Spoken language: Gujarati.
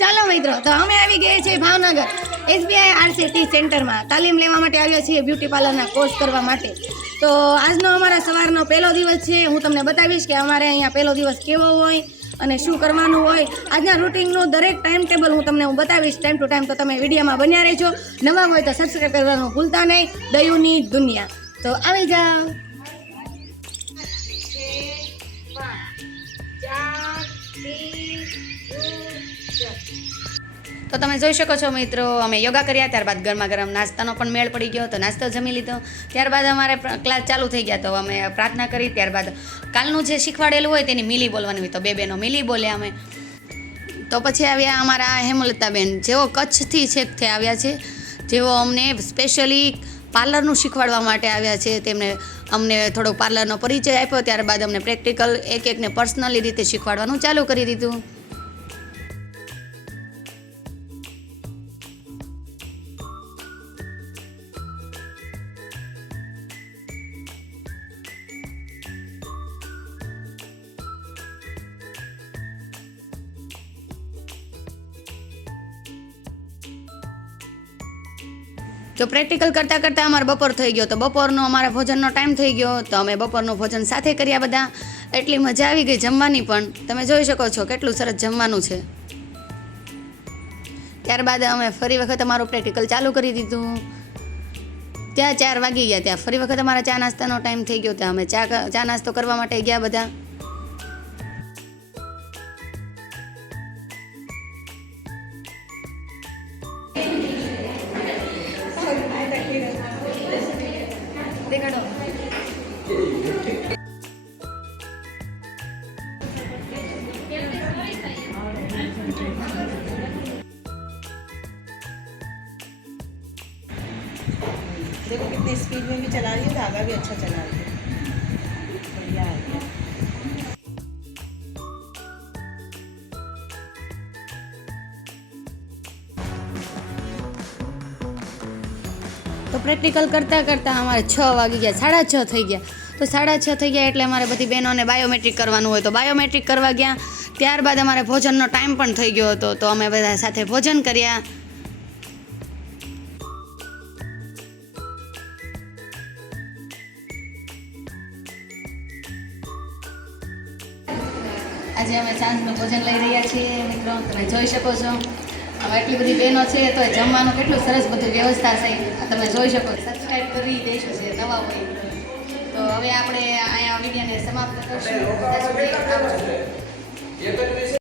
ચાલો મિત્રો, તો અમે આવી ગયા છીએ ભાવનગર SBI RCT સેન્ટરમાં તાલીમ લેવા માટે આવ્યા છીએ બ્યુટી પાર્લરના કોર્સ કરવા માટે. તો આજનો અમારા સવારનો પહેલો દિવસ છે. હું તમને બતાવીશ કે અમારે અહીંયા પહેલો દિવસ કેવો હોય અને શું કરવાનું હોય. આજના રૂટિનનું દરેક ટાઈમ ટેબલ હું બતાવીશ ટાઈમ ટુ ટાઈમ. તો તમે વિડીયોમાં બન્યા રહેજો. નવા હોય તો સબસ્ક્રાઈબ કરવાનું ભૂલતા નહીં. દયુની દુનિયા. તો આવી જાઓ. તો તમે જોઈ શકો છો મિત્રો, અમે યોગા કર્યા, ત્યારબાદ ગરમા ગરમ નાસ્તાનો પણ મેળ પડી ગયો. તો નાસ્તો જમી લીધો, ત્યારબાદ અમારે ક્લાસ ચાલુ થઈ ગયા. તો અમે પ્રાર્થના કરી, ત્યારબાદ કાલનું જે શીખવાડેલું હોય તેની મિલી બોલવાની હોય. તો બે બેનો મિલી બોલ્યા અમે. તો પછી આવ્યા અમારા હેમલતાબેન, જેઓ કચ્છથી છેકથી આવ્યા છે, જેઓ અમને સ્પેશિયલી પાર્લરનું શીખવાડવા માટે આવ્યા છે. તેમને અમને થોડો પાર્લરનો પરિચય આપ્યો, ત્યારબાદ અમને પ્રેક્ટિકલ એકને પર્સનલી રીતે શીખવાડવાનું ચાલુ કરી દીધું. તો પ્રેક્ટિકલ કરતાં કરતાં અમારે બપોર થઈ ગયો. તો બપોરનો અમારા ભોજનનો ટાઈમ થઈ ગયો. તો અમે બપોરનું ભોજન સાથે કર્યા બધા. એટલી મજા આવી ગઈ જમવાની પણ. તમે જોઈ શકો છો કેટલું સરસ જમવાનું છે. ત્યારબાદ અમે ફરી વખત અમારું પ્રેક્ટિકલ ચાલુ કરી દીધું. ત્યાં 4 વાગી ગયા. ત્યાં ફરી વખત અમારા ચા નાસ્તાનો ટાઈમ થઈ ગયો. ત્યાં અમે ચા નાસ્તો કરવા માટે ગયા બધા. દેખાડો. देखो कितनी स्पीड में भी चला रही है, धागा भी अच्छा चला रही है, बढ़िया है। તો પ્રેક્ટિકલ કરતાં કરતાં અમારે 6 વાગી ગયા, 6:30 થઈ ગયા. તો 6:30 થઈ ગયા એટલે અમારે બધી બહેનોને બાયોમેટ્રિક કરવાનું હોય. તો બાયોમેટ્રિક કરવા ગયા. ત્યારબાદ અમારે ભોજનનો ટાઈમ પણ થઈ ગયો હતો. તો અમે બધા સાથે ભોજન કર્યા. આજે અમે સાંજનું ભોજન લઈ રહ્યા છીએ મિત્રો. તમે જોઈ શકો છો આમાં એટલી બધી બહેનો છે, તો જમવાનું કેટલું સરસ બધું વ્યવસ્થા છે. તમે જોઈ શકો. સબસ્ક્રાઈબ કરી દેશો છે નવા હોય. તો હવે આપણે અહીંયા વિડીયોને સમાપ્ત કરશું.